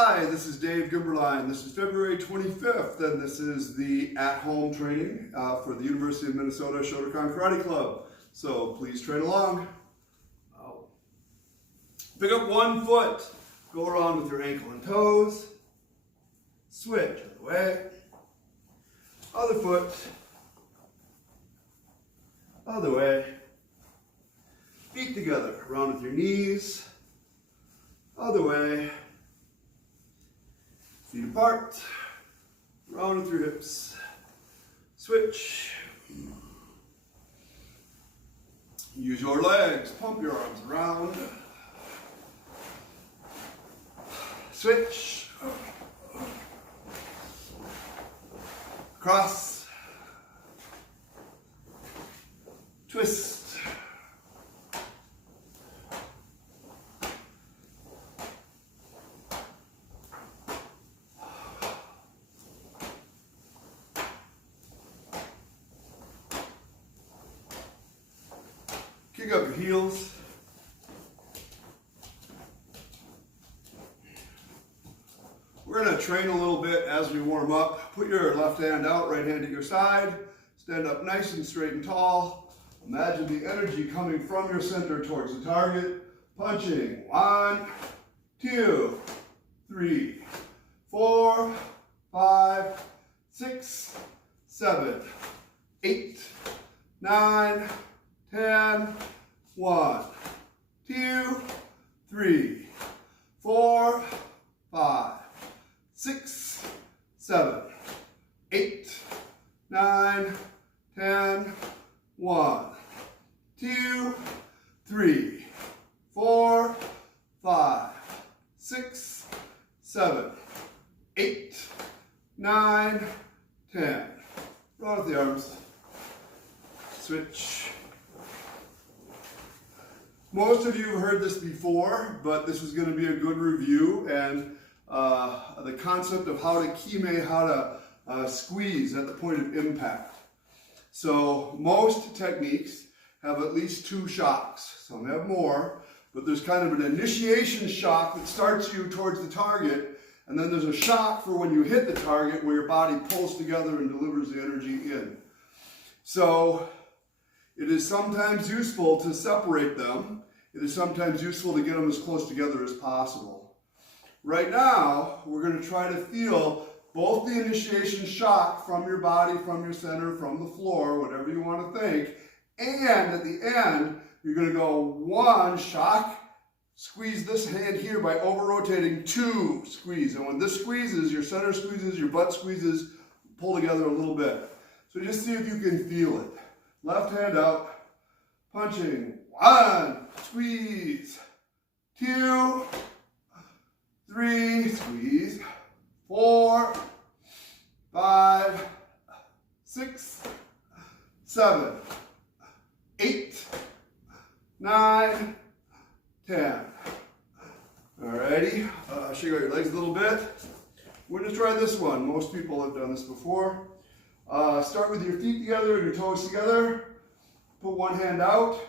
Hi, this is Dave Gimberline. This is February 25th, and this is the at-home training for the University of Minnesota Shotokan Karate Club. So please train along. Pick up one foot, go around with your ankle and toes, switch other way, other foot, other way, feet together, around with your knees, other way, feet apart, round with your hips, switch. Use your legs, pump your arms around, switch, cross, twist, kick up your heels. We're going to train a little bit as we warm up. Put your left hand out, right hand at your side. Stand up nice and straight and tall. Imagine the energy coming from your center towards the target. Punching. 1, 2, 3, 4, 5, 6, 7, 8, 9, 10, 1, 2, 3, 4, 5, 6, 7, 8, 9, 10, 1, 2, 3, 4, 5, 6, 7, 8, 9, 10. Roll with the arms. Switch. Most of you have heard this before, but this is going to be a good review, and the concept of how to kime, how to squeeze at the point of impact. So most techniques have at least 2 shocks. Some have more, but there's kind of an initiation shock that starts you towards the target, and then there's a shock for when you hit the target where your body pulls together and delivers the energy in. So it is sometimes useful to separate them. It is sometimes useful to get them as close together as possible. Right now, we're going to try to feel both the initiation shock from your body, from your center, from the floor, whatever you want to think, and at the end, you're going to go 1, shock, squeeze this hand here by over-rotating, 2, squeeze. And when this squeezes, your center squeezes, your butt squeezes, pull together a little bit. So just see if you can feel it. Left hand out, punching, 1, squeeze, 2, 3, squeeze, 4, 5, 6, 7, 8, 9, 10. Alrighty, shake out your legs a little bit. We're going to try this one. Most people have done this before. Start with your feet together and your toes together. Put one hand out.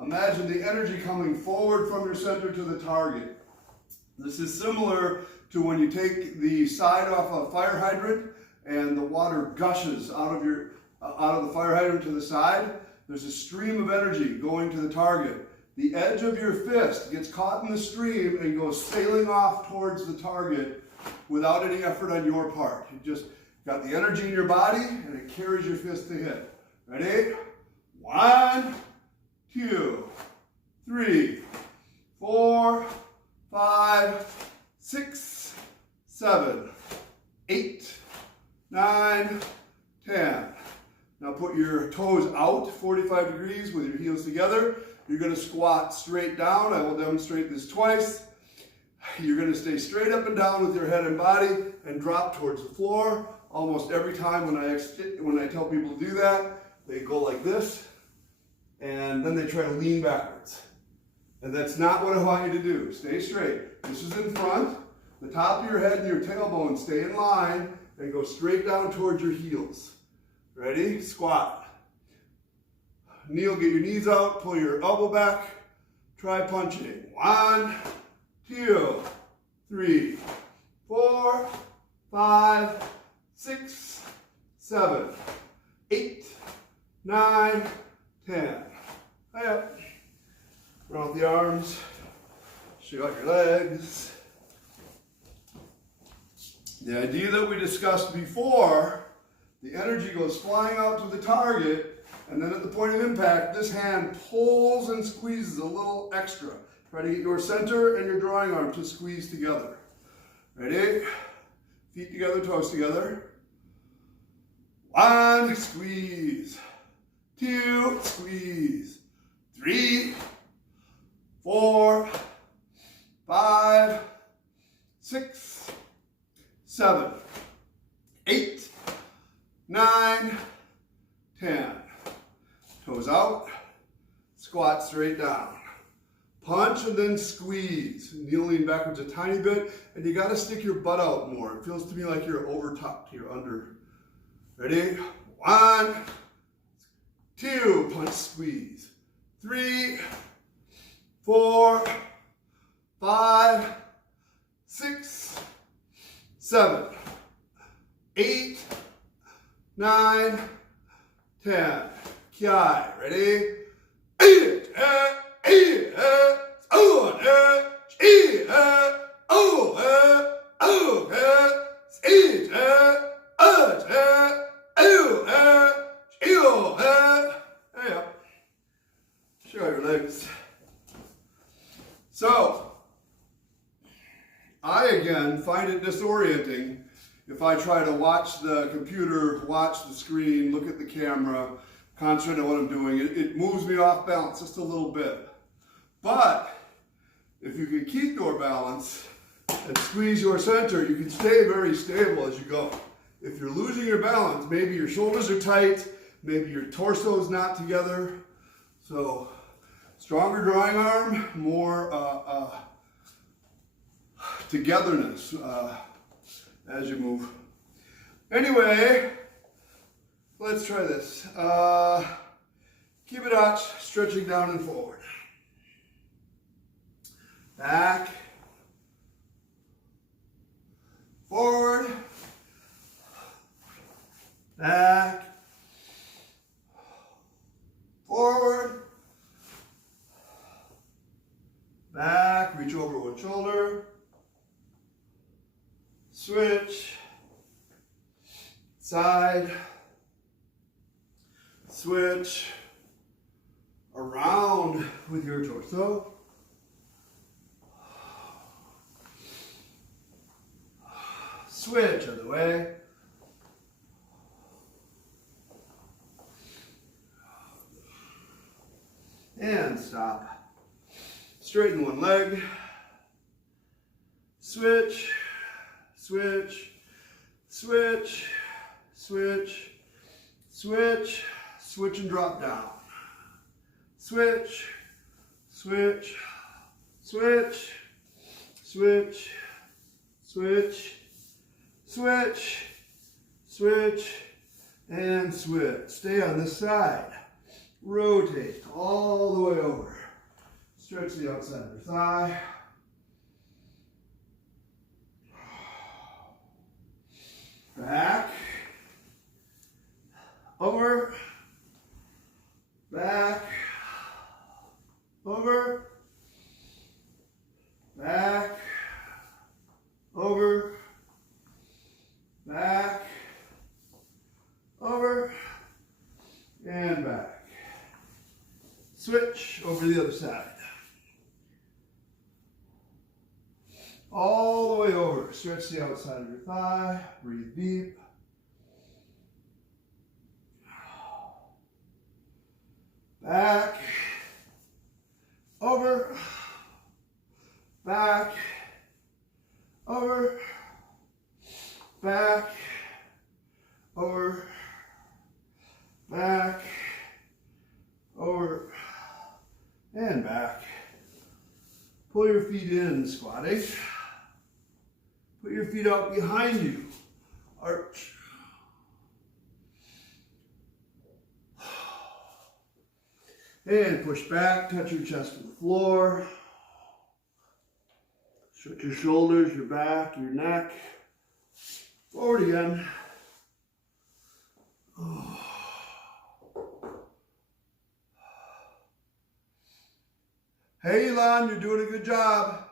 Imagine the energy coming forward from your center to the target. This is similar to when you take the side off a fire hydrant and the water gushes out of the fire hydrant to the side. There's a stream of energy going to the target. The edge of your fist gets caught in the stream and goes sailing off towards the target without any effort on your part. You just got the energy in your body and it carries your fist to hit. Ready? 1, 2, 3, 4, 5, 6, 7, 8, 9, 10. Now put your toes out 45 degrees with your heels together. You're going to squat straight down. I will demonstrate this twice. You're going to stay straight up and down with your head and body and drop towards the floor. Almost every time when I tell people to do that, they go like this, and then they try to lean backwards. And that's not what I want you to do. Stay straight. This is in front. The top of your head and your tailbone stay in line and go straight down towards your heels. Ready? Squat. Kneel, get your knees out, pull your elbow back. Try punching. 1, 2, 3, 4, 5, 6, 7, 8, 9, 10. High up. Round the arms. Shake out your legs. The idea that we discussed before, the energy goes flying out to the target, and then at the point of impact, this hand pulls and squeezes a little extra. Try to get your center and your drawing arm to squeeze together. Ready? Feet together, toes together. 1, squeeze. 2, squeeze. 3, 4, 5, 6, 7, 8, 9, 10. Toes out, squat straight down. Punch and then squeeze. Knee lean backwards a tiny bit, and you got to stick your butt out more. It feels to me like you're over tucked, you're under. Ready? 1, 2, punch, squeeze. 3, 4, 5, 6, 7, 8, 9, 10. Kiai, ready? Show your legs. So, I again find it disorienting if I try to watch the computer, watch the screen, look at the camera, concentrate on what I'm doing. It moves me off balance just a little bit. But if you can keep your balance and squeeze your center, you can stay very stable as you go. If you're losing your balance, maybe your shoulders are tight, maybe your torso is not together. So stronger drawing arm, more togetherness as you move. Anyway, let's try this. Keep it arch, stretching down and forward. Back, forward, back, forward, back, reach over one shoulder, switch, side, switch, around with your torso, switch other way, and stop. Straighten one leg, switch, switch, switch, switch, switch, switch and drop down. Switch, switch, switch, switch, switch, switch, switch, and switch. Stay on this side. Rotate all the way over. Stretch the outside of your thigh. Back. Over. Back. Over. Back. Over. Back. Over. And back. Switch over the other side. All the way over. Stretch the outside of your thigh. Breathe deep. Back. Over. Back. Over. Back. Over. Back. Over. And back. Pull your feet in, squatting. Put your feet out behind you. Arch. And push back, touch your chest to the floor. Stretch your shoulders, your back, your neck. Forward again. Oh. Hey, Elon, you're doing a good job.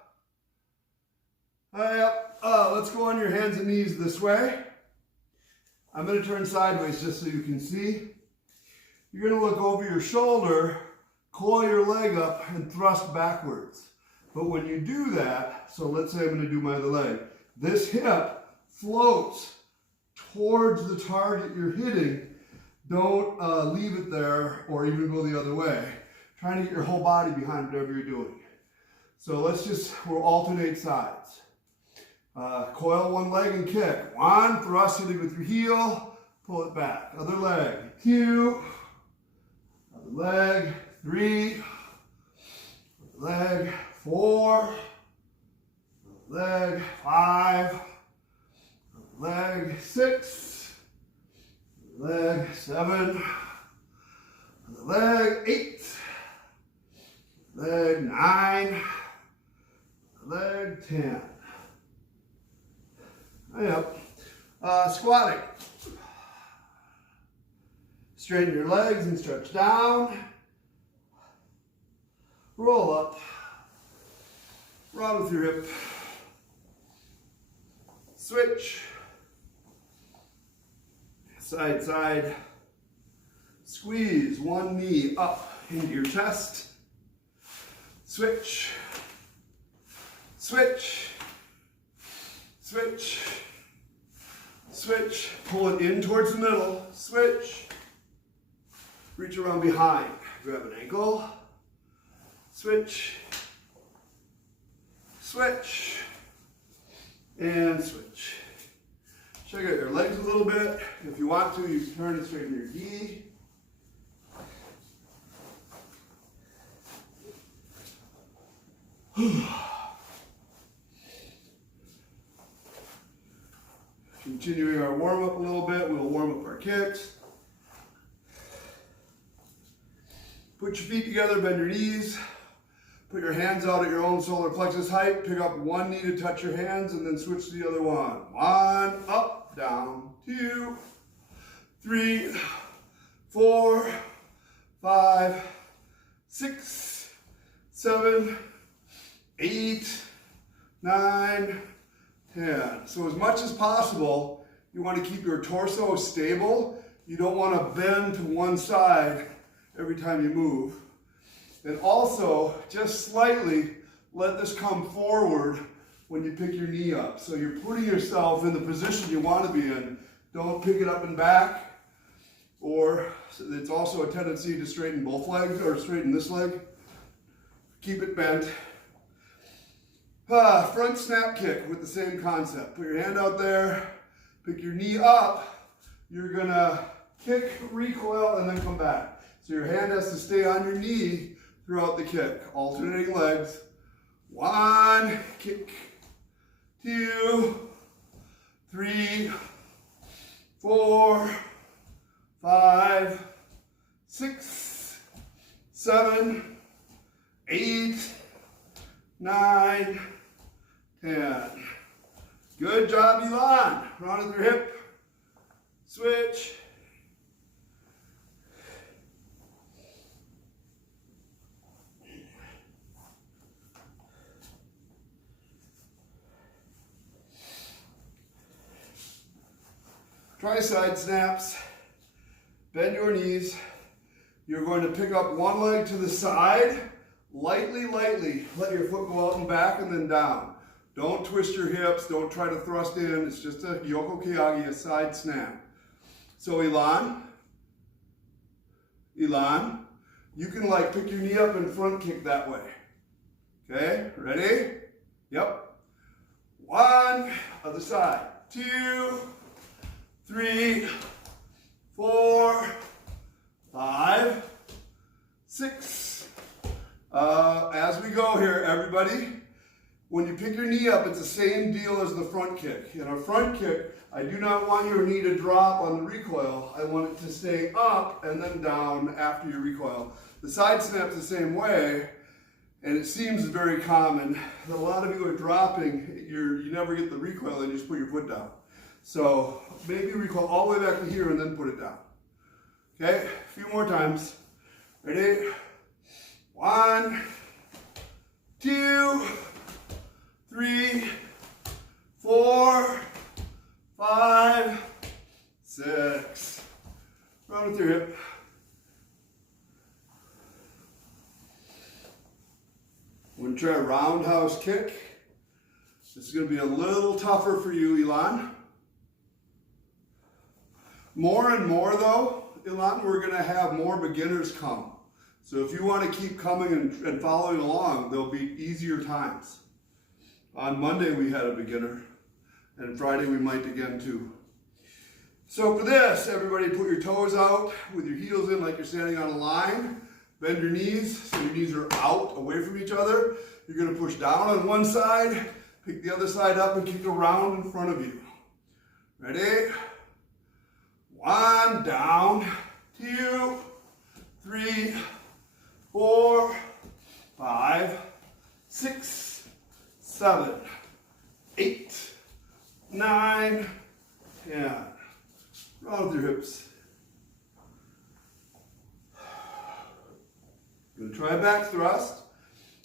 Let's go on your hands and knees this way. I'm going to turn sideways just so you can see. You're going to look over your shoulder, coil your leg up, and thrust backwards. But when you do that, so let's say I'm going to do my other leg, this hip floats towards the target you're hitting. Don't leave it there or even go the other way. Trying to get your whole body behind whatever you're doing. So we'll alternate sides. Coil one leg and kick. One, thrust it with your heel, pull it back. Other leg, 2. Other leg, 3. Other leg, 4. Other leg, 5. Other leg, 6. Other leg, 7. Other leg, 8. Leg, 9. Leg, 10. Yep. Squatting. Straighten your legs and stretch down. Roll up. Run with your hip. Switch. Side, side. Squeeze one knee up into your chest. Switch. Switch. Switch. Switch. Pull it in towards the middle. Switch. Reach around behind. Grab an ankle. Switch. Switch. And switch. Check out your legs a little bit. If you want to, you can turn and straighten your gi. Continuing our warm-up a little bit, we'll warm up our kicks. Put your feet together, bend your knees. Put your hands out at your own solar plexus height. Pick up one knee to touch your hands and then switch to the other one. 1, up, down, 2, 3, 4, 5, 6, 7, 8, 9, 10. So as much as possible, you want to keep your torso stable. You don't want to bend to one side every time you move. And also, just slightly, let this come forward when you pick your knee up. So you're putting yourself in the position you want to be in. Don't pick it up and back. Or it's also a tendency to straighten both legs, or straighten this leg. Keep it bent. Front snap kick with the same concept. Put your hand out there, pick your knee up. You're gonna kick, recoil, and then come back. So your hand has to stay on your knee throughout the kick. Alternating legs. 1, kick, 2, 3, 4, 5, 6, 7, 8, 9, 10. Good job, Elon. Run with your hip. Switch. Try side snaps. Bend your knees. You're going to pick up one leg to the side. Lightly, lightly. Let your foot go out and back and then down. Don't twist your hips. Don't try to thrust in. It's just a Yoko Kiyagi, a side snap. So Elon, you can like pick your knee up and front kick that way. Okay, ready? Yep. 1, other side. 2, 3, 4, 5, 6. As we go here, everybody, when you pick your knee up, it's the same deal as the front kick. In a front kick, I do not want your knee to drop on the recoil. I want it to stay up and then down after your recoil. The side snap's the same way. And it seems very common that a lot of you are dropping, you never get the recoil and you just put your foot down. So maybe recoil all the way back to here and then put it down. Okay, a few more times. Ready? 1, 2, 3, 4, 5, 6. Run with your hip. We're going to try a roundhouse kick. This is going to be a little tougher for you, Elon. More and more though, Elon, we're going to have more beginners come. So if you want to keep coming and following along, there'll be easier times. On Monday we had a beginner, and Friday we might again too. So for this, everybody put your toes out with your heels in like you're standing on a line. Bend your knees so your knees are out, away from each other. You're going to push down on one side, pick the other side up and kick around in front of you. Ready? 1, down, 2, 3, 4, 5, 6, 7, 8, 9, 10. Round with your hips. We're going to try a back thrust,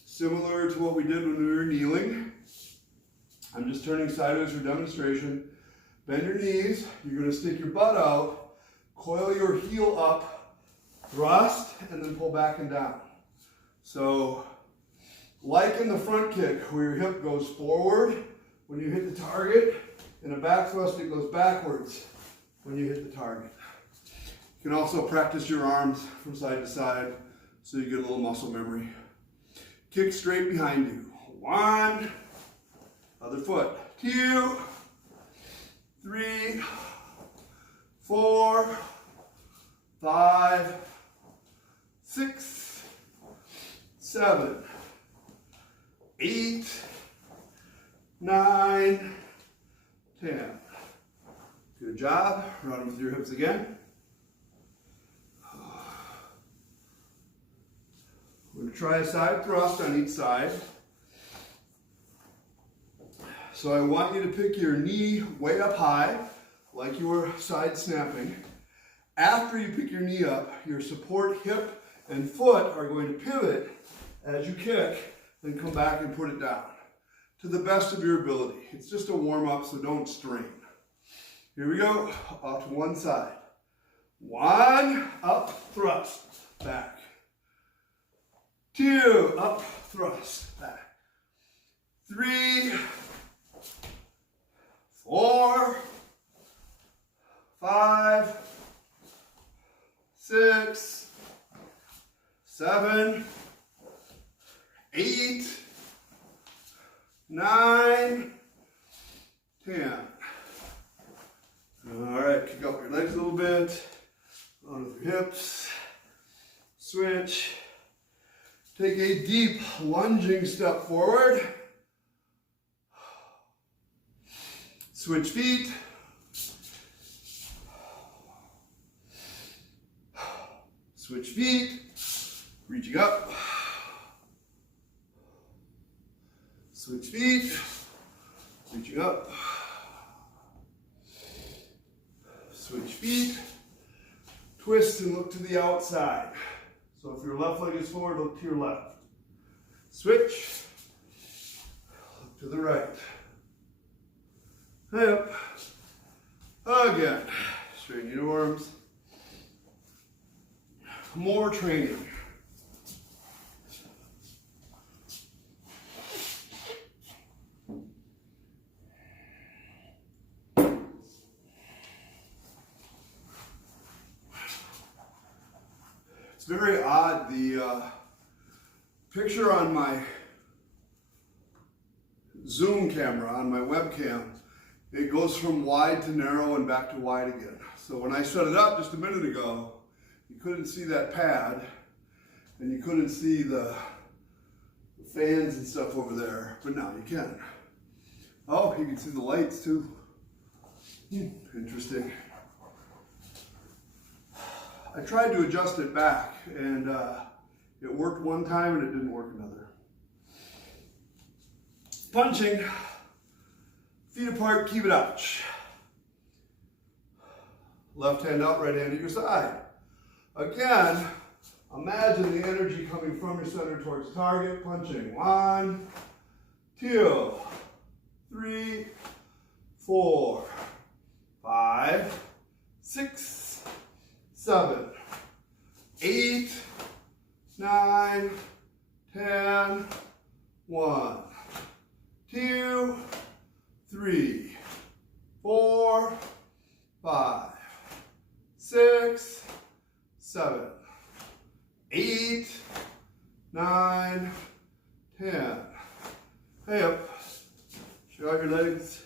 similar to what we did when we were kneeling. I'm just turning sideways for demonstration. Bend your knees. You're going to stick your butt out, coil your heel up, thrust, and then pull back and down. So, like in the front kick, where your hip goes forward when you hit the target, in a back thrust it goes backwards when you hit the target. You can also practice your arms from side to side so you get a little muscle memory. Kick straight behind you. 1, other foot. 2, 3, 4, 5, 6, 7, 8, 9, 10. Good job. Run with your hips again. We're going to try a side thrust on each side. So I want you to pick your knee way up high, like you were side snapping. After you pick your knee up, your support hip and foot are going to pivot as you kick, then come back and put it down to the best of your ability. It's just a warm-up, so don't strain. Here we go, off to one side. 1, up, thrust, back. 2, up, thrust, back. 3, 4, 5, 6, 7, 8, 9, 10. All right, kick up your legs a little bit, on with your hips, switch. Take a deep lunging step forward. Switch feet. Switch feet. Reaching up. Switch feet. Reaching up. Switch feet. Twist and look to the outside. So if your left leg is forward, look to your left. Switch. Look to the right. Hip. Again. Straighten your arms. More training. It's very odd, the picture on my Zoom camera, on my webcam, it goes from wide to narrow and back to wide again. So when I set it up just a minute ago, you couldn't see that pad, and you couldn't see the fans and stuff over there, but now you can. Oh, you can see the lights too. Interesting. I tried to adjust it back, and it worked one time and it didn't work another. punching, feet apart, keep it out. Left hand out, right hand at your side. Again, imagine the energy coming from your center towards target, punching. 1, 2, 3, 4, 5, 6, 7, 8, 9, 10, 1, 2, 3, 4, 5, 6, 7, 8, 9, 10. Hey up. Show out your legs.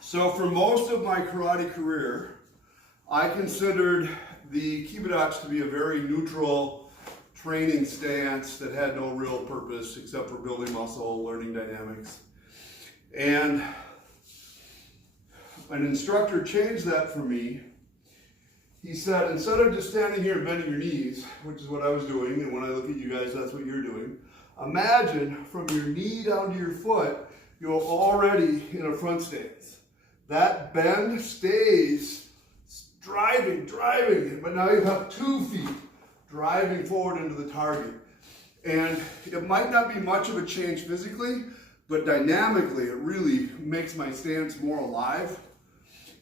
So for most of my karate career, I considered the kibidachi to be a very neutral training stance that had no real purpose except for building muscle, learning dynamics. And an instructor changed that for me. He said, instead of just standing here and bending your knees, which is what I was doing, and when I look at you guys, that's what you're doing, imagine from your knee down to your foot, you're already in a front stance. That bend stays driving, but now you have 2 feet driving forward into the target. And it might not be much of a change physically, but dynamically it really makes my stance more alive.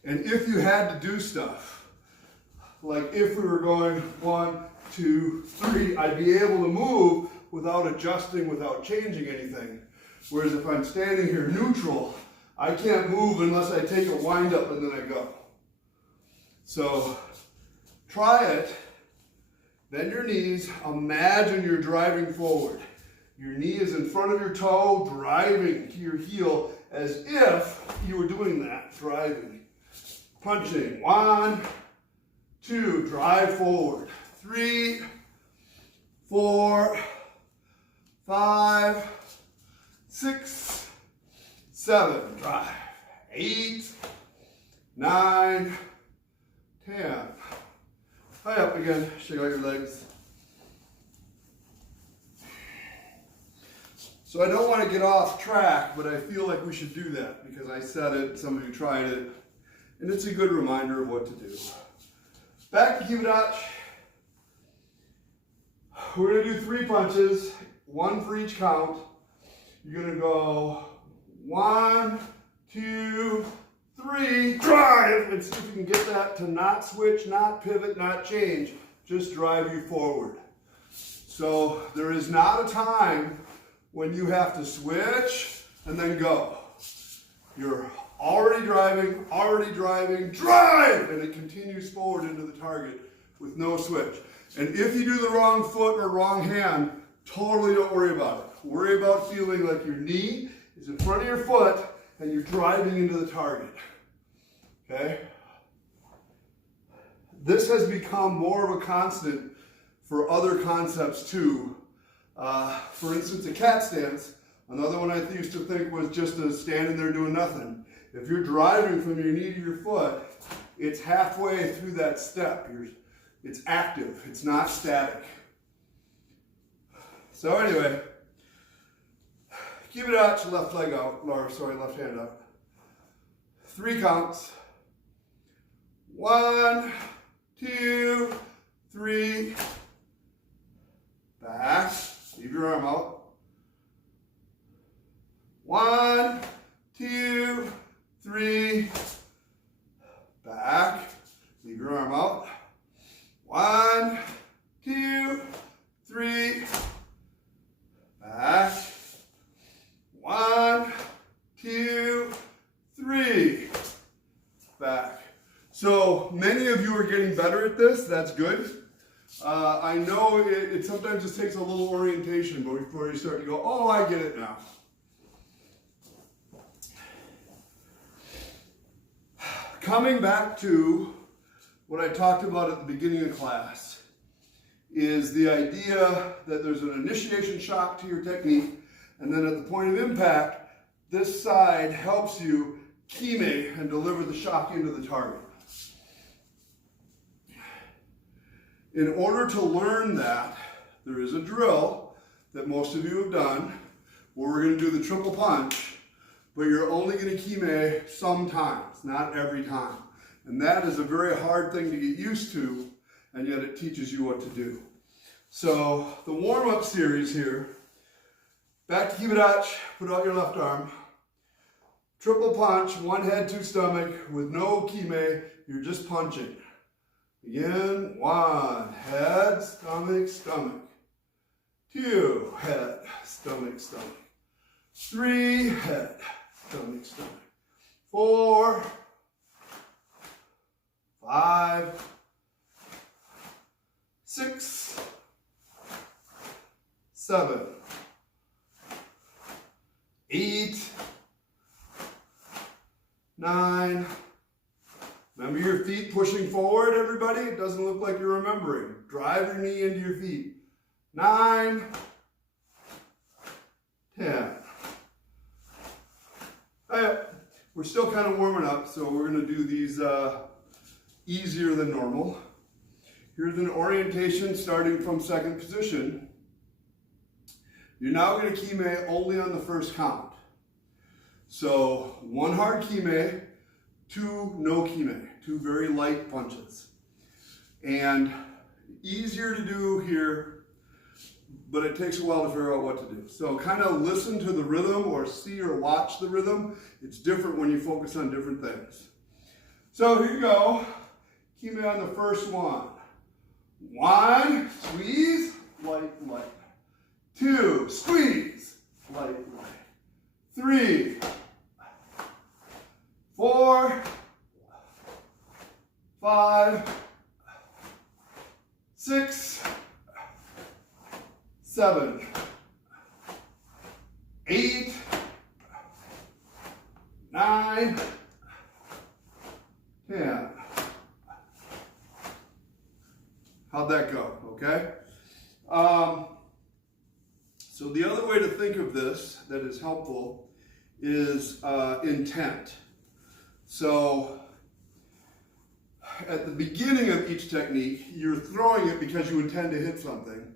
And if you had to do stuff, like if we were going 1, 2, 3, I'd be able to move without adjusting, without changing anything. Whereas if I'm standing here neutral, I can't move unless I take a wind up and then I go. So try it, bend your knees, imagine you're driving forward. Your knee is in front of your toe, driving to your heel as if you were doing that, driving. Punching, 1, 2, drive forward. 3, 4, 5, 6, 7, drive. 8, 9, 10. High up again, shake out your legs. So I don't want to get off track, but I feel like we should do that because I said it, some of you tried it, and it's a good reminder of what to do. Back to kibidachi. We're going to do 3 punches, 1 for each count. You're going to go 1, 2, 3, drive, and see if you can get that to not switch, not pivot, not change, just drive you forward. So there is not a time when you have to switch and then go. You're already driving, drive, and it continues forward into the target with no switch. And if you do the wrong foot or wrong hand, totally don't worry about it. Worry about feeling like your knee is in front of your foot and you're driving into the target. Okay? This has become more of a constant for other concepts too. For instance, a cat stance, another one I used to think was just a standing there doing nothing. If you're driving from your knee to your foot, it's halfway through that step. It's active, it's not static. So anyway, kibidachi, left leg out, or sorry, left hand up. 3 counts. 1, 2, 3. Back. Leave your arm out. 1, 2, 3. Back. Leave your arm out. 1, 2, 3. Back. 1, 2, 3. Back. So many of you are getting better at this. That's good. I know it sometimes just takes a little orientation before you start to go, oh, I get it now. Coming back to what I talked about at the beginning of class is the idea that there's an initiation shock to your technique, and then at the point of impact, this side helps you kime and deliver the shock into the target. In order to learn that, there is a drill that most of you have done where we're going to do the triple punch, but you're only going to kime sometimes, not every time. And that is a very hard thing to get used to, and yet it teaches you what to do. So the warm-up series here, back to kibidachi, put out your left arm. Triple punch, one head, two stomach, with no kime, you're just punching. Again, one, head, stomach, stomach. Two, head, stomach, stomach. Three, head, stomach, stomach. 4, 5, 6, 7, 8, 9. Remember your feet pushing forward, everybody? It doesn't look like you're remembering. Drive your knee into your feet. 9, 10. We're still kind of warming up, so we're going to do these easier than normal. Here's an orientation starting from second position. You're now going to kime only on the first count. So 1 hard kime, 2 no kime, 2 very light punches. And easier to do here, but it takes a while to figure out what to do. So kind of listen to the rhythm or see or watch the rhythm. It's different when you focus on different things. So here you go. Kime on the first one. 1, squeeze, light, light. 2, squeeze, light, light. 3, 4, 5, 6, 7, 8, 9, 10. How'd that go? Okay. So the other way to think of this that is helpful is intent. So at the beginning of each technique, you're throwing it because you intend to hit something,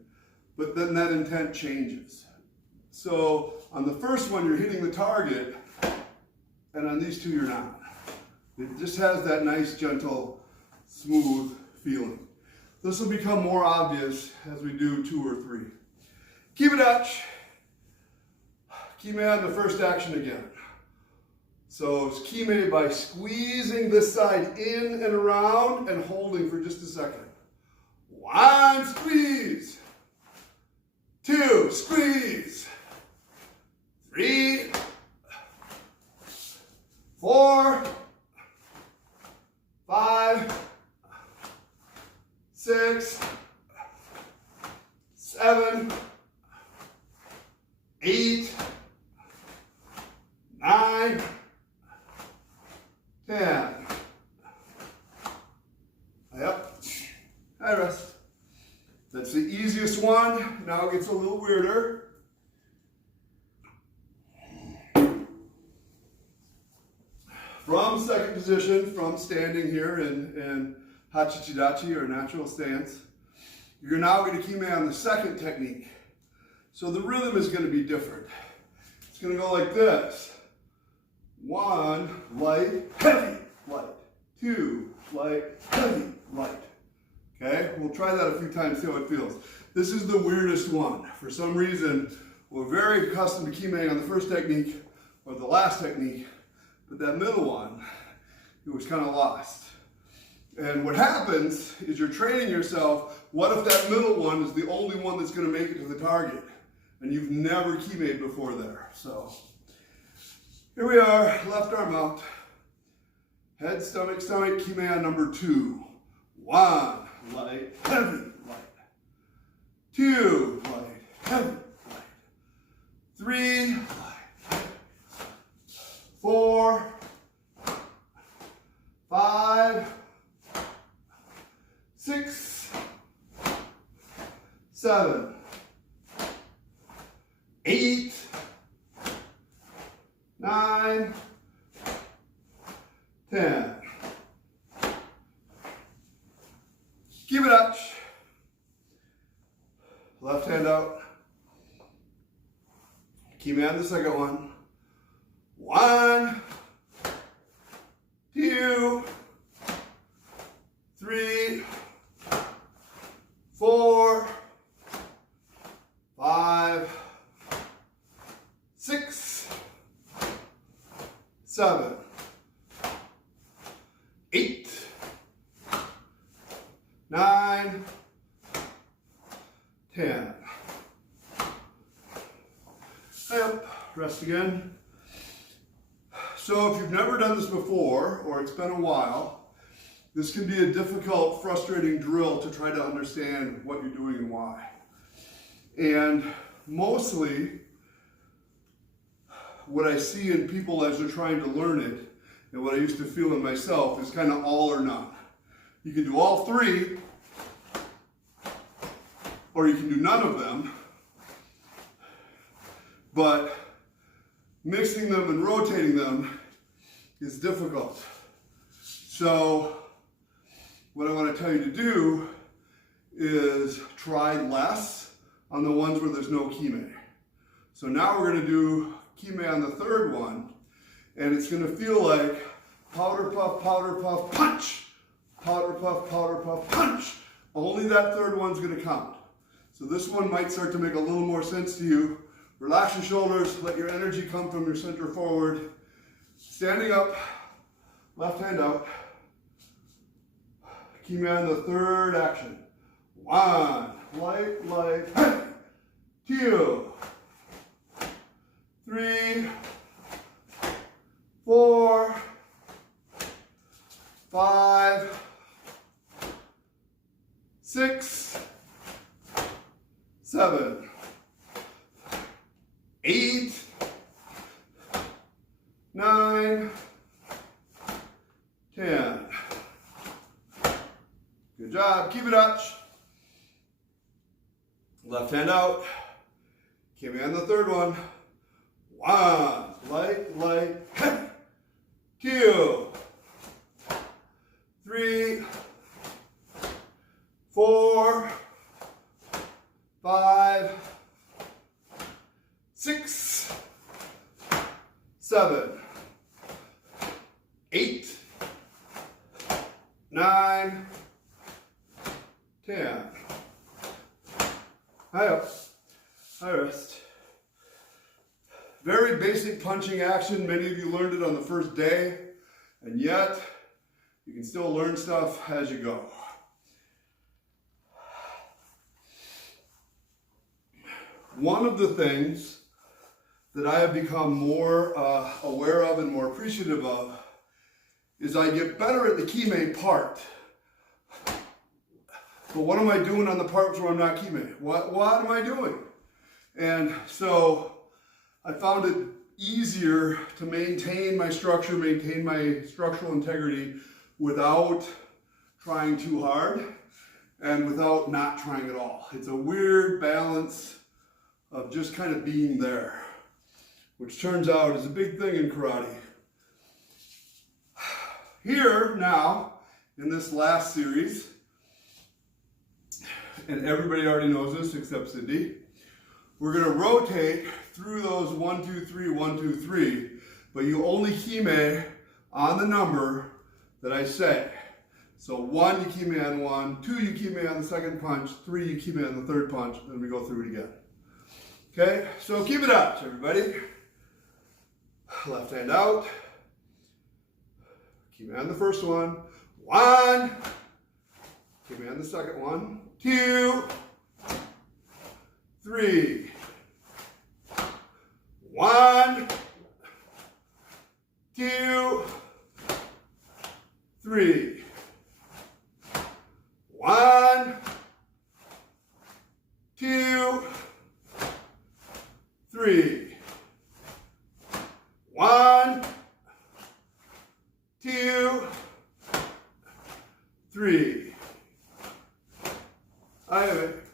but then that intent changes. So on the first one, you're hitting the target, and on these two, you're not. It just has that nice, gentle, smooth feeling. This will become more obvious as we do 2 or 3. Kibidachi. Kime on the first action again. So it's kime by squeezing this side in and around and holding for just a second. 1, squeeze. 2, squeeze. 3, 4, 5, 6, 7, 8, 9, 10. Yep. I rest. That's the easiest one. Now it gets a little weirder. From second position, from standing here in hachichidachi or natural stance, you're now going to kime on the second technique. So the rhythm is going to be different. It's going to go like this. 1, light, heavy, light. 2, light, heavy, light. Okay, we'll try that a few times, see how it feels. This is the weirdest one. For some reason, we're very accustomed to kime on the first technique or the last technique, but that middle one, it was kind of lost. And what happens is you're training yourself, what if that middle one is the only one that's going to make it to the target? And you've never kime'd before there. So here we are, left arm out. Head, stomach, stomach, kime on number 2. 1, light, heavy, light. 2, light, heavy, light. 3, light, heavy. 4, 5, 6, 7, 8, 9, 10. Kibidachi. Left hand out. Kime on the second one. 1, 2, 3, 4, 5, 6, 7, 8, 9, 10. Yep, rest again. So if you've never done this before, or it's been a while, this can be a difficult, frustrating drill to try to understand what you're doing and why. And mostly, what I see in people as they're trying to learn it, and what I used to feel in myself, is kind of all or none. You can do all three, or you can do none of them, but mixing them and rotating them is difficult. So what I want to tell you to do is try less on the ones where there's no kime. So now we're going to do kime on the third one, and it's going to feel like powder puff, punch, powder puff, punch. Only that third one's going to count. So this one might start to make a little more sense to you. Relax your shoulders, let your energy come from your center forward. Standing up, left hand out. Kime on the third action. 1, light, heavy. 2, 3, 4, 5, 6, 7, 8, 9, 10. Good job. Keep it up. Left hand out. Kime on the third one. 1, light, heavy. 2, 3, 4, 5, 6, 7, 8, 9, 10. High up, high rest. Very basic punching action. Many of you learned it on the first day, and yet you can still learn stuff as you go. One of the things that I have become more aware of and more appreciative of is I get better at the kime part. But what am I doing on the parts where I'm not kime? What am I doing? And so I found it easier to maintain my structure, maintain my structural integrity without trying too hard and without not trying at all. It's a weird balance of just kind of being there, which turns out is a big thing in karate. Here now, in this last series, and everybody already knows this except Cindy, we're going to rotate through those 1, 2, 3, 1, 2, 3, but you only kime on the number that I say. So 1, you kime on 1, 2, you kime on the second punch, 3, you kime on the third punch, then we go through it again. Okay, so keep it up, everybody. Left hand out. Kime on the first one. 1. Kime on the second one. 2, 3. 1, 2, 3. 1, 2, 3. 1, 2, 3. I have it.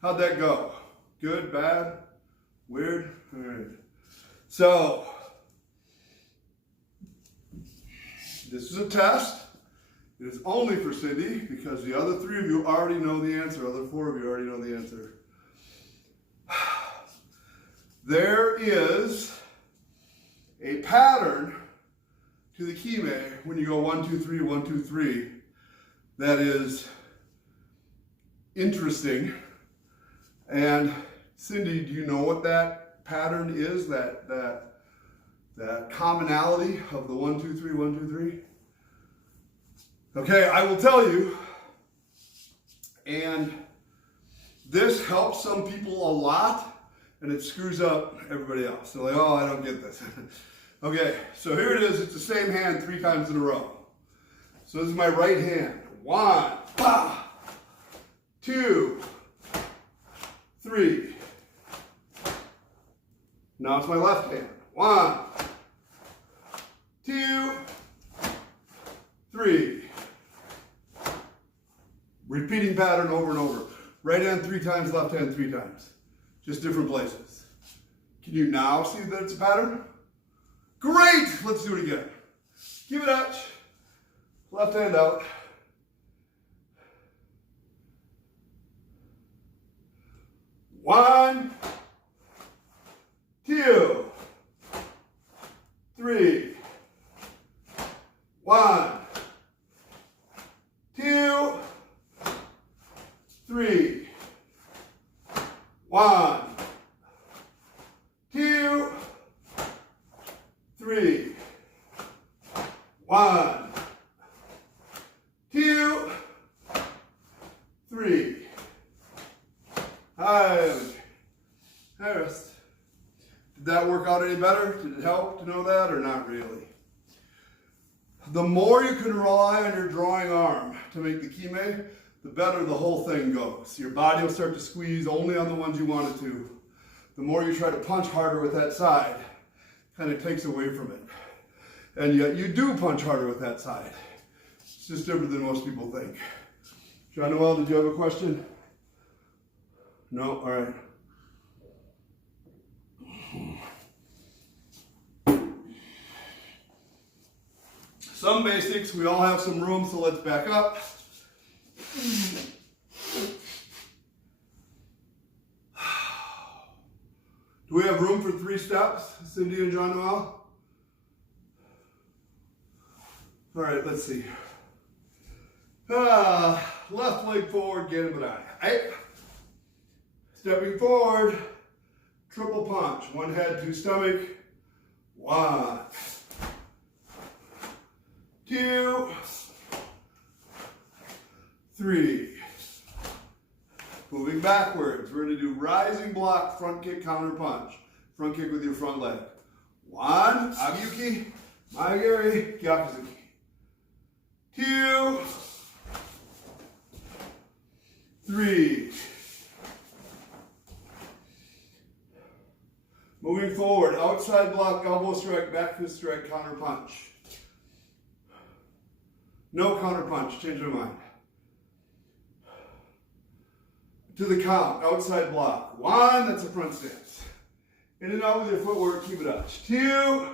How'd that go? Good, bad, weird? All right. So, this is a test. It is only for Cindy because the other 3 of you already know the answer. The other 4 of you already know the answer. There is a pattern to the kime when you go 1, 2, 3, 1, 2, 3 that is interesting. And Cindy, do you know what that pattern is? That commonality of the 1, 2, 3, 1, 2, 3? Okay, I will tell you. And this helps some people a lot, and it screws up everybody else. They're like, oh, I don't get this. Okay, so here it is. It's the same hand 3 times in a row. So this is my right hand. 1, 2, 3. Now it's my left hand. 1, 2, 3. Repeating pattern over and over. Right hand 3 times, left hand 3 times. Just different places. Can you now see that it's a pattern? Great! Let's do it again. Give it up. Left hand out. 1, 2, 3. 1, 2, 3. 1, 2, 3. 1, 2, 3. Rest. Did that work out any better? Did it help to know that or not really? The more you can rely on your drawing arm to make the kime, the better the whole thing goes. Your body will start to squeeze only on the ones you want it to. The more you try to punch harder with that side, kind of takes away from it. And yet you do punch harder with that side. It's just different than most people think. John Noel, did you have a question? No? All right. Some basics, we all have some room, so let's back up. Do we have room for 3 steps, Cindy and John Noel? All right, let's see. Left leg forward, get him Bassai. Stepping forward, triple punch. 1 head, 2 stomach. 1, 2, 3. Moving backwards. We're going to do rising block, front kick, counter punch. Front kick with your front leg. 1, Agiyuki, Maegiri, Gyakuzuki. 2, 3. Moving forward, outside block, elbow strike, back fist strike, counter punch. No counter punch, change my mind. To the count, outside block. 1, that's a front stance. In and out with your footwork, keep it up. 2,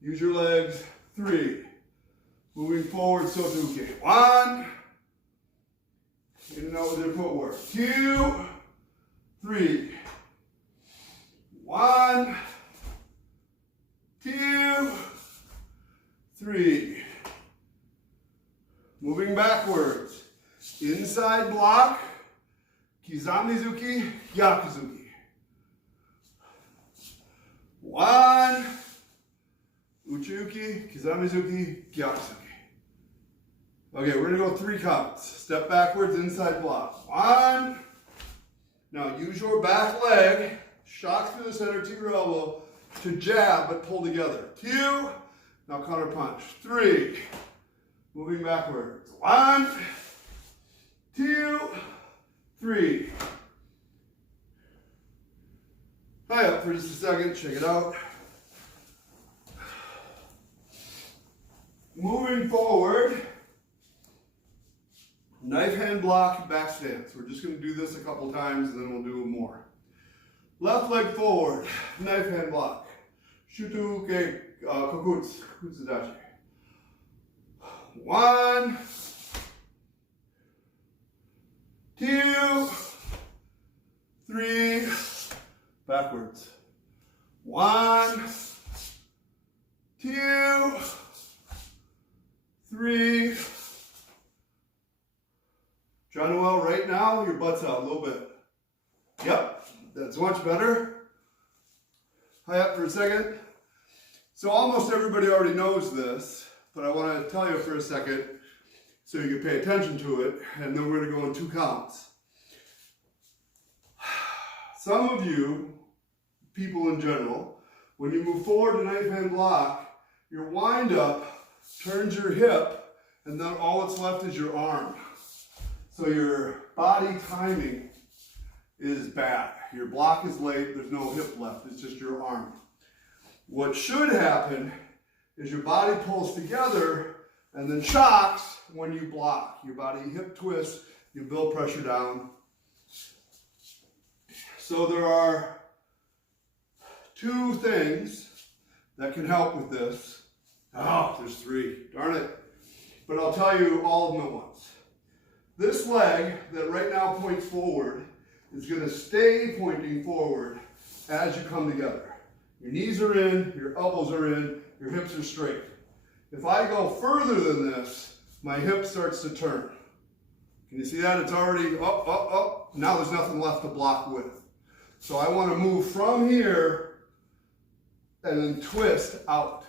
use your legs. 3, moving forward, sotuke. 1, in and out with your footwork. 2, 3. 1, 2, 3. Moving backwards. Inside block. Kizamizuki, Yakuzuki. 1, Uchiuki, Kizamizuki, Gyakuzuki. Okay, we're going to go 3 counts. Step backwards, inside block. 1. Now use your back leg, shock through the center, to your elbow, to jab, but pull together. 2. Now counter punch. 3. Moving backwards. 1, 2, 3. High up for just a second, check it out. Moving forward, knife hand block, back stance. We're just going to do this a couple times and then we'll do more. Left leg forward, knife hand block. Shotokan Karate, Kutsadachi. 1, 2, 3, backwards. 1, 2, 3. John Noel, right now, your butt's out a little bit. Yep, that's much better. High up for a second. So almost everybody already knows this, but I want to tell you for a second so you can pay attention to it, and then we're going to go in 2 counts. Some of you, people in general, when you move forward to knife hand block, your wind up turns your hip, and then all that's left is your arm. So your body timing is bad. Your block is late, there's no hip left, it's just your arm. What should happen is your body pulls together and then shocks when you block. Your body hip twists, you build pressure down. So there are 2 things that can help with this. Oh, there's 3, darn it. But I'll tell you all of them at once. This leg that right now points forward is going to stay pointing forward as you come together. Your knees are in, your elbows are in, your hips are straight. If I go further than this, my hip starts to turn. Can you see that? It's already up, up, up. Now there's nothing left to block with. So I want to move from here and then twist out.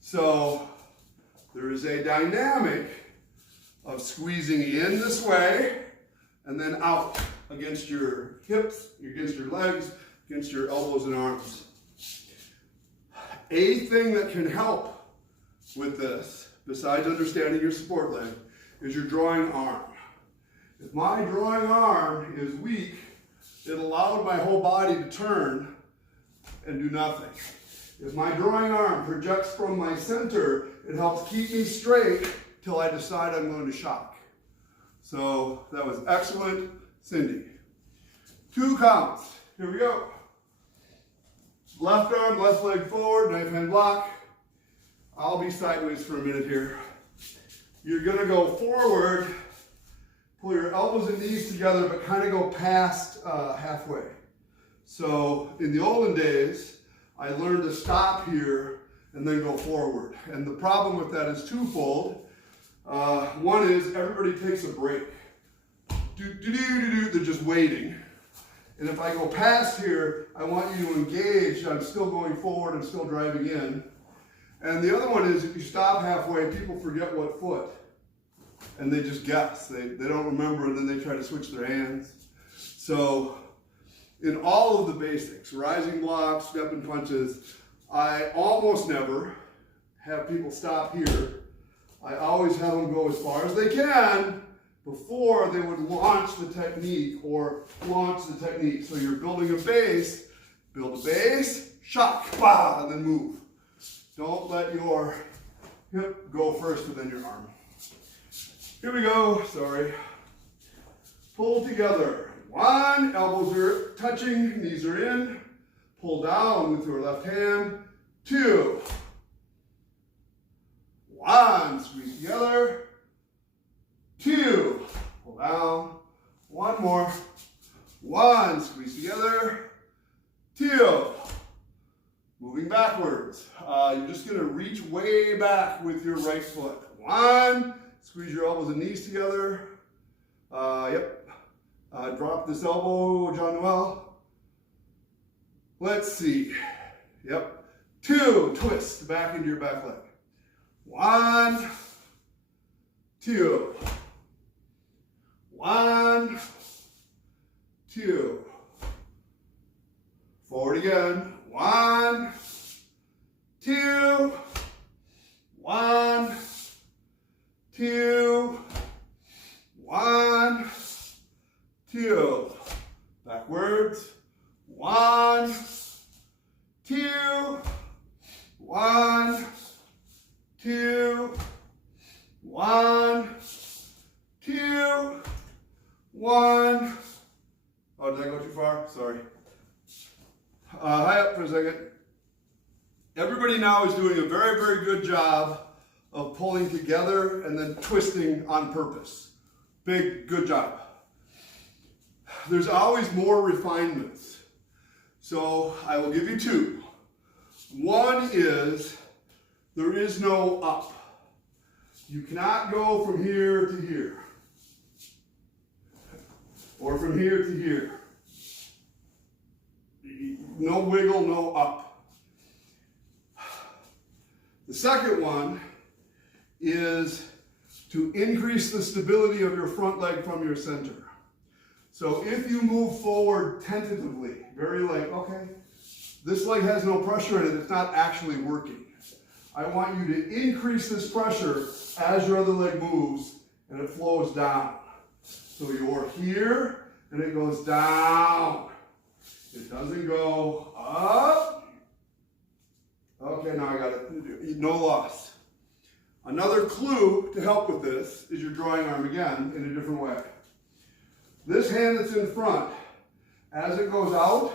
So there is a dynamic of squeezing in this way and then out against your hips, against your legs, against your elbows and arms. A thing that can help with this, besides understanding your support leg, is your drawing arm. If my drawing arm is weak, it allowed my whole body to turn and do nothing. If my drawing arm projects from my center, it helps keep me straight till I decide I'm going to shock. So that was excellent, Cindy. 2 counts. Here we go. Left arm, left leg forward, knife hand block. I'll be sideways for a minute here. You're going to go forward, pull your elbows and knees together, but kind of go past halfway. So in the olden days, I learned to stop here and then go forward. And the problem with that is twofold. One is everybody takes a break. They're just waiting. And if I go past here, I want you to engage. I'm still going forward, I'm still driving in. And the other one is if you stop halfway, people forget what foot. And they just guess. They don't remember, and then they try to switch their hands. So in all of the basics, rising blocks, step and punches, I almost never have people stop here. I always have them go as far as they can before they would launch the technique or launch the technique. So you're building a base, build a base, shock, wow, and then move. Don't let your hip go first and then your arm. Here we go, sorry. Pull together. 1, elbows are touching, knees are in. Pull down with your left hand. 2. 1, squeeze together. 2, pull down. 1 more. 1, squeeze together. 2. Moving backwards. You're just going to reach way back with your right foot. 1, squeeze your elbows and knees together. Drop this elbow, John Noel. Let's see. Yep. 2, twist back into your back leg. 1, 2. 1, 2. Forward again. 1, 2. 1, 2. 1, 2. Backwards. 1, 2. 1, 2. 1, 2. 1. Oh, did I go too far? Sorry. High up for a second. Everybody now is doing a very, very good job of pulling together and then twisting on purpose. Good job. There's always more refinements. So I will give you two. One is there is no up. You cannot go from here to here. Or from here to here. No wiggle, no up. The second one is to increase the stability of your front leg from your center. So if you move forward tentatively, very like, okay, this leg has no pressure in it, it's not actually working. I want you to increase this pressure as your other leg moves and it flows down. So you're here and it goes down. It doesn't go up. Okay, now I got it. No loss. Another clue to help with this is your drawing arm again in a different way. This hand that's in front, as it goes out,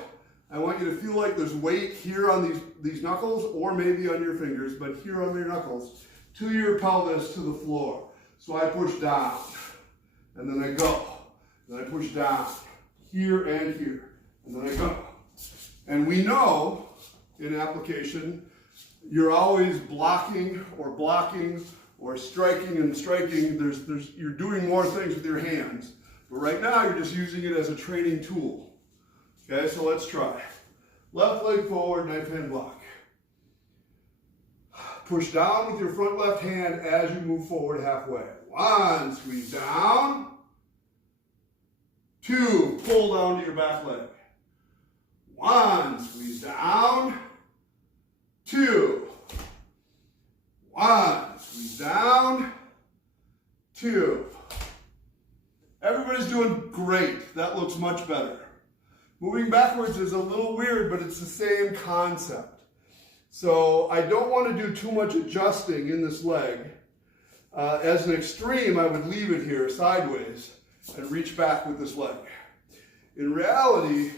I want you to feel like there's weight here on these knuckles, or maybe on your fingers, but here on your knuckles, to your pelvis, to the floor. So I push down, and then I go. Then I push down, here and here, and then I go. And we know, in application, you're always blocking, or striking and striking. You're doing more things with your hands. But right now, you're just using it as a training tool. Okay, so let's try. Left leg forward, knife hand block. Push down with your front left hand as you move forward halfway. One, squeeze down. Two, pull down to your back leg. One, squeeze down. Two. One, squeeze down. Two. Everybody's doing great. That looks much better. Moving backwards is a little weird, but it's the same concept. So I don't want to do too much adjusting in this leg. As an extreme, I would leave it here sideways and reach back with this leg. In reality,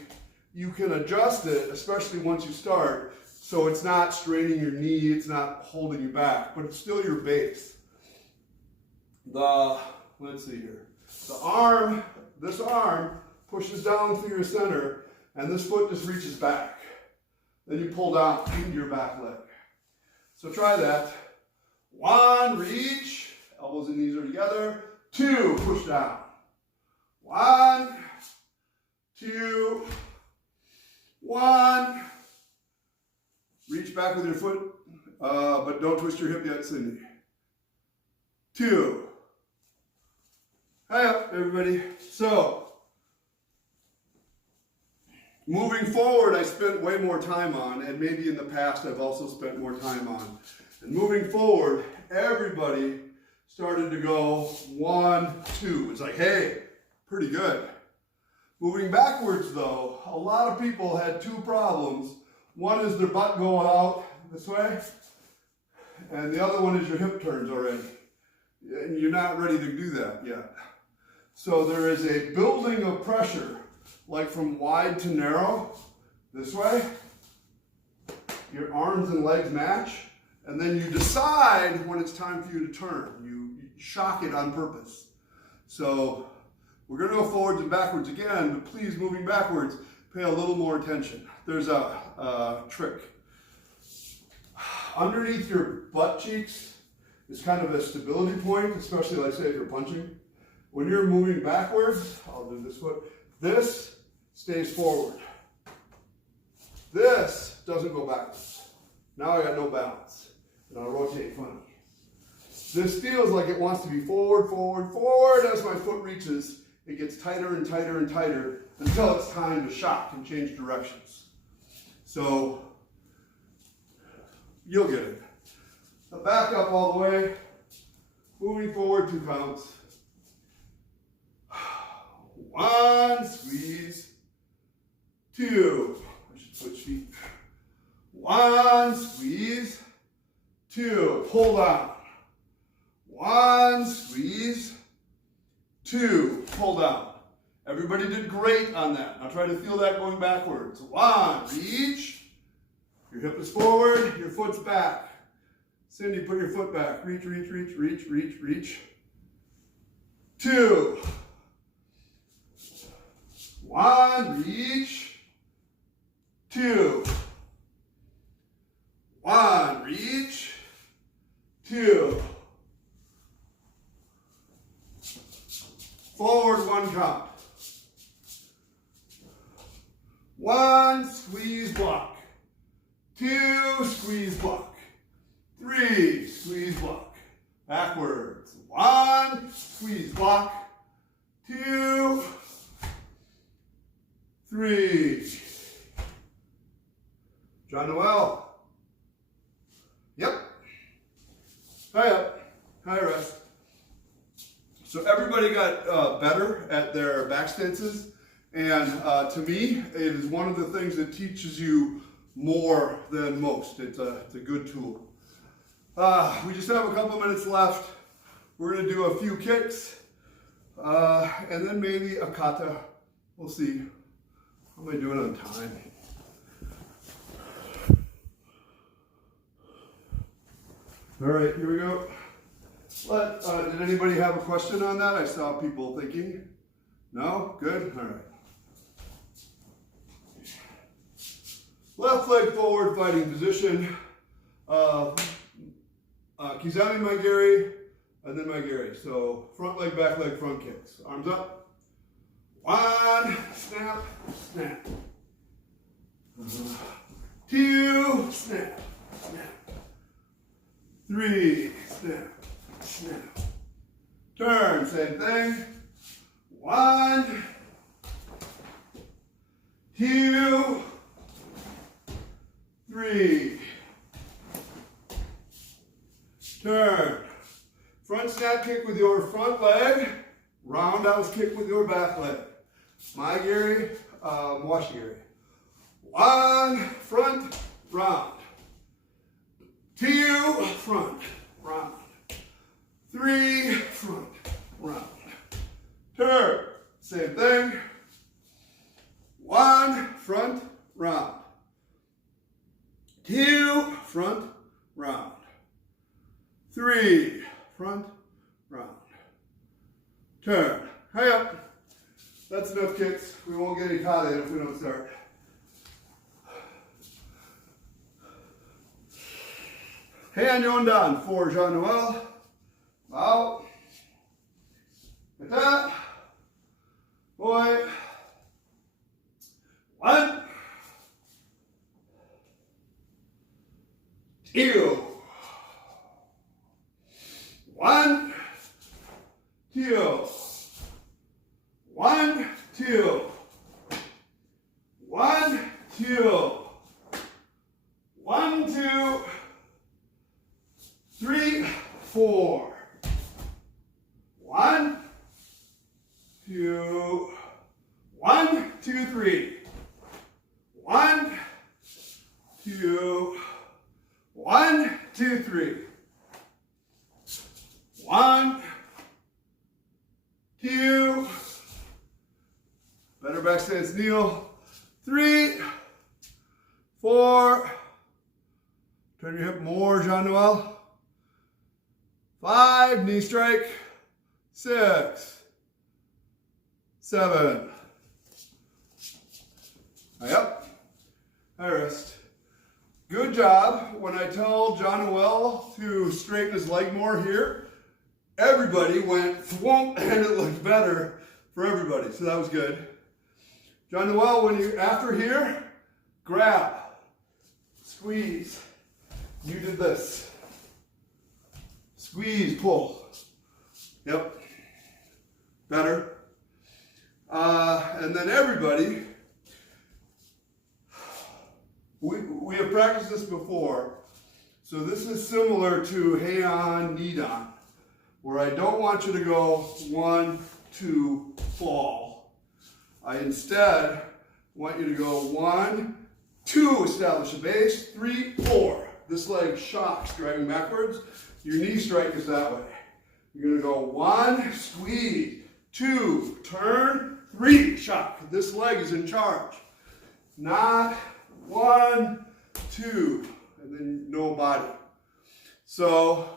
you can adjust it, especially once you start, so it's not straining your knee, it's not holding you back, but it's still your base. Let's see here. This arm pushes down through your center, and this foot just reaches back. Then you pull down into your back leg. So try that. One, reach. Elbows and knees are together. Two, push down. One, two, one. Reach back with your foot, but don't twist your hip yet, Cindy. Two. Hi up, everybody. So, moving forward, I spent way more time on, and maybe in the past I've also spent more time on. And moving forward, everybody started to go 1, 2. It's like, hey, pretty good. Moving backwards, though, a lot of people had two problems. One is their butt going out this way, and the other one is your hip turns already. And you're not ready to do that yet. So there is a building of pressure, like from wide to narrow, this way. Your arms and legs match, and then you decide when it's time for you to turn. You shock it on purpose. So we're going to go forwards and backwards again, but please, moving backwards, pay a little more attention. There's a trick. Underneath your butt cheeks is kind of a stability point, especially like say if you're punching. When you're moving backwards, I'll do this foot, this stays forward. This doesn't go backwards. Now I got no balance. And I'll rotate funny. This feels like it wants to be forward, forward, forward. As my foot reaches, it gets tighter and tighter and tighter until it's time to shock and change directions. So, you'll get it. Now back up all the way. Moving forward, 2 counts. 1, squeeze. 2, I should switch feet. 1, squeeze. 2, pull down. 1, squeeze. 2, pull down. Everybody did great on that. Now try to feel that going backwards. 1, reach. Your hip is forward, your foot's back. Cindy, put your foot back. Reach, reach, reach, reach, reach, reach. 2. 1, reach. 2, 1, reach, 2, forward 1 count, 1, squeeze block, 2, squeeze block, 3, squeeze block, backwards, 1, squeeze block, 2, 3. John Noel. Yep. High up. High rest. So everybody got better at their back stances. And to me, it is one of the things that teaches you more than most. It's a good tool. We just have a couple minutes left. We're going to do a few kicks. And then maybe a kata. We'll see. How am I doing on time? All right, here we go. Did anybody have a question on that? I saw people thinking. No? Good? All right. Left leg forward, fighting position. Kizami Maigiri, and then Maigiri. So front leg, back leg, front kicks. Arms up. 1, snap, snap. 2, snap, snap. 3, snap, snap. Turn, same thing. 1, 2, 3. Turn. Front snap kick with your front leg. Roundhouse kick with your back leg. Maigiri, washigiri. 1, front, round. 2, front, round. 3, front, round. Turn. Same thing. 1, front, round. 2, front, round. 3, front, round. Turn. High up. That's enough kicks. We won't get any kata in if we don't start. Heian Yondan for Jean Noel. Out. Kata. Boy. 1. 2. 1, 2. 1, 2. 1, 2. 1, 2. 3, 4. 1, 2. 1, 2, 3. 1, 2. 1, 2, 3. 1, 2. Better back stance, kneel. 3, 4. Turn your hip more, Jean Noel. 5, knee strike. 6, 7. High up. High rest. Good job. When I tell Jean Noel to straighten his leg more here, everybody went thwomp and it looked better for everybody. So that was good. Jean Noel, when you after here, grab, squeeze. You did this. Squeeze, pull. Yep. Better. And then everybody, we have practiced this before. So this is similar to Heian Nidan, where I don't want you to go 1, 2, fall. I instead want you to go 1, 2, establish a base, 3, 4. This leg shocks, driving backwards. Your knee strike is that way. You're gonna go 1, squeeze, 2, turn, 3, shock. This leg is in charge. Not 1, 2, and then no body. So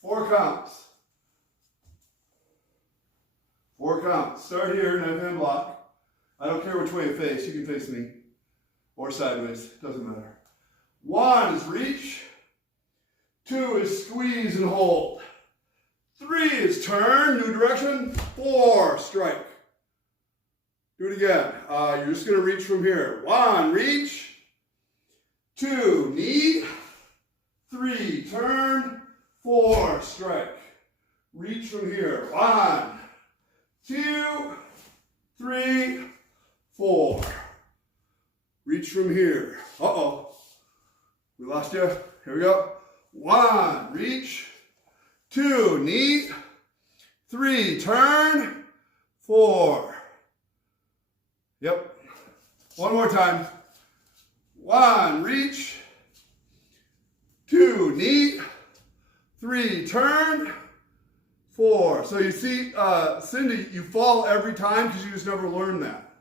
4 counts. 4 counts. Start here, knife hand block. I don't care which way you face. You can face me. or sideways, doesn't matter. 1 is reach. 2 is squeeze and hold. 3 is turn, new direction. 4, strike. Do it again. You're just going to reach from here. 1, reach. 2, knee. 3, turn. 4, strike. Reach from here. 1, 2, 3, 4. Reach from here. Uh-oh. We lost you. Here we go. 1, reach. 2, knee. 3, turn. 4. Yep. One more time. 1, reach. 2, knee. 3, turn. 4. So you see, Cindy, you fall every time because you just never learned that.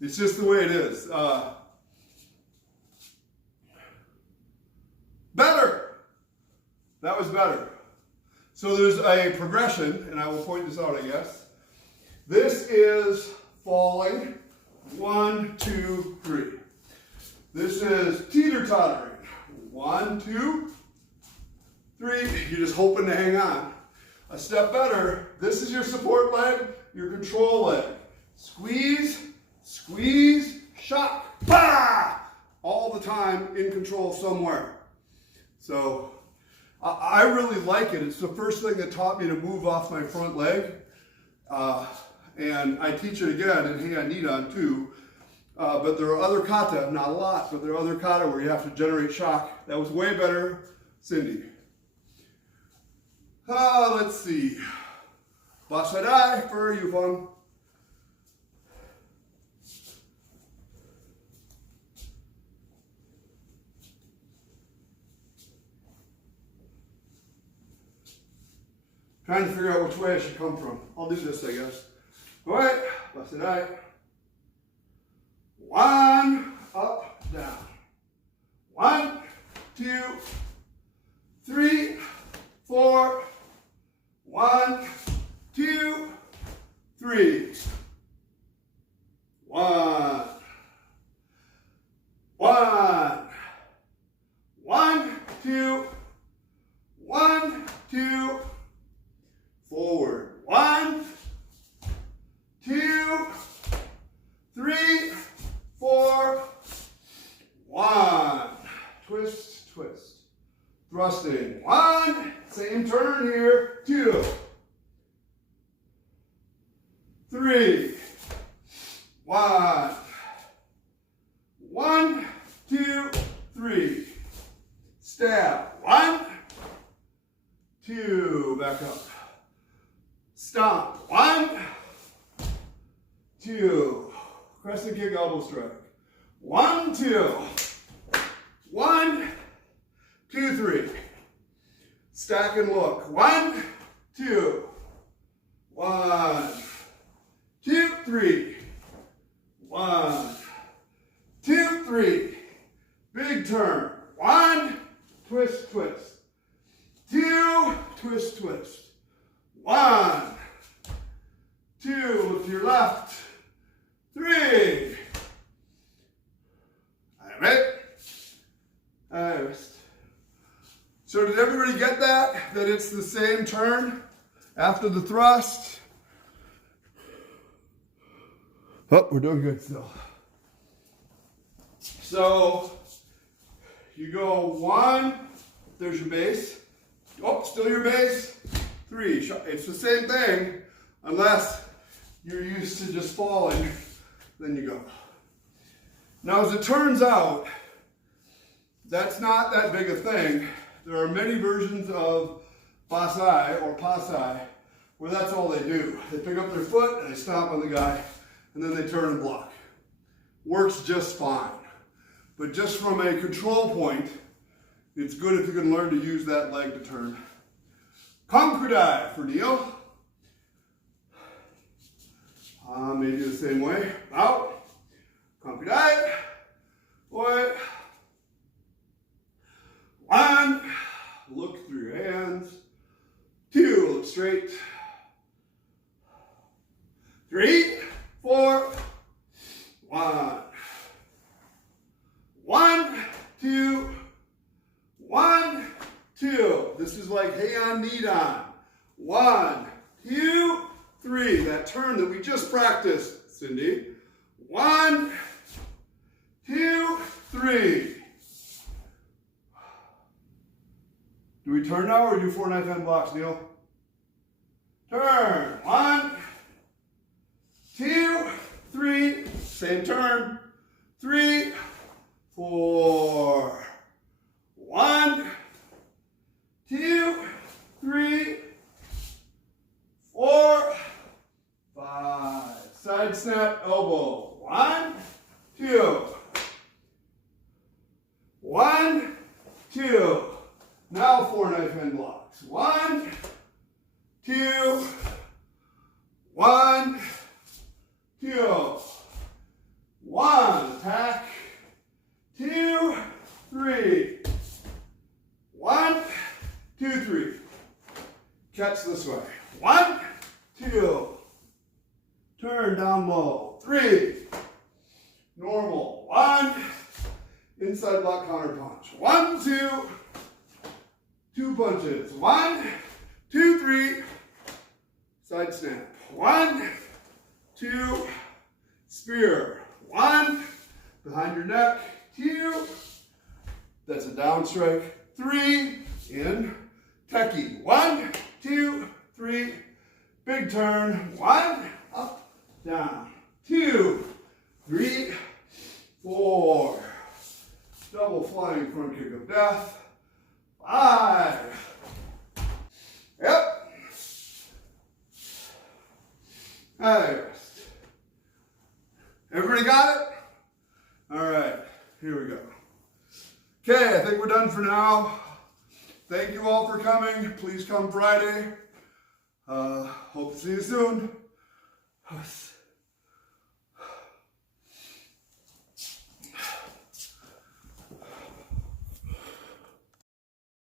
It's just the way it is. Better. That was better. So there's a progression, and I will point this out, I guess. This is falling. 1, 2, 3. This is teeter-tottering. 1, 2, 3. You're just hoping to hang on. A step better. This is your support leg, your control leg. Squeeze, squeeze, shock. Bah! All the time in control somewhere. So I really like it. It's the first thing that taught me to move off my front leg. And I teach it again in Heian Yondan too. But there are other kata, not a lot, but there are other kata where you have to generate shock. That was way better, Cindy. Let's see. Bassai for Yufeng. Trying to figure out which way I should come from. I'll do this, I guess. All right, Bassai. 1, up, down. 1, 2, 3, 4. 1, 2, 3. 1. 1. 1, 2. 1, 2. Forward. 1, 2, 3, 4. 1. Twist, twist. Thrusting. 1. Same turn here. 2. 3. 1. 1, 2, 3. Stab. 1, 2. Back up. Stomp. 1, 2. Crescent kick, elbow strike. 1, 2. 1, 2, 3. Stack and look. 1, 2. 1, 2, 3. 1, 2, 3. Big turn. 1, twist, twist. 2, twist, twist. 1, 2, look to your left. 3. Alright. So did everybody get that? That it's the same turn after the thrust? Oh, we're doing good still. So you go 1, there's your base. Oh, still your base. 3. It's the same thing unless you're used to just falling. Then you go. Now, as it turns out, that's not that big a thing. There are many versions of Bassai or Bassai where that's all they do. They pick up their foot and they stomp on the guy and then they turn and block. Works just fine. But just from a control point, it's good if you can learn to use that leg to turn. Kanku for Neil. Maybe the same way. Out. Kanku. Boy. 1. Look through your hands. 2. Look straight. 3, 4. 1. This is like Heian knee down. 1, 2, 3. That turn that we just practiced, Cindy. 1, 2, 3. Do we turn now or do 4 knife hand blocks, Neil? Turn. 1, 2, 3. Same turn. 3, 4. 1, 2, 3, 4, 5. Side snap, elbow. 1, 2. 1, 2. Now 4 knife hand blocks. 1, 2. 1, 2. 1. Attack. 2, 3. 1, 2, 3. Catch this way. 1, 2. Turn down low. 3. Normal. 1. Inside block counter punch. 1, 2. 2 punches. 1, 2, 3. Side snap. 1, 2. Spear. 1. Behind your neck. 2. That's a down strike. 3. In. Techie. 1, 2, 3. Big turn. 1. Up. Down. 2, 3, 4. Double flying front kick of death. 5. Yep. Rest. Everybody got it? All right, here we go. Okay, I think we're done for now. Thank you all for coming. Please come Friday. Hope to see you soon.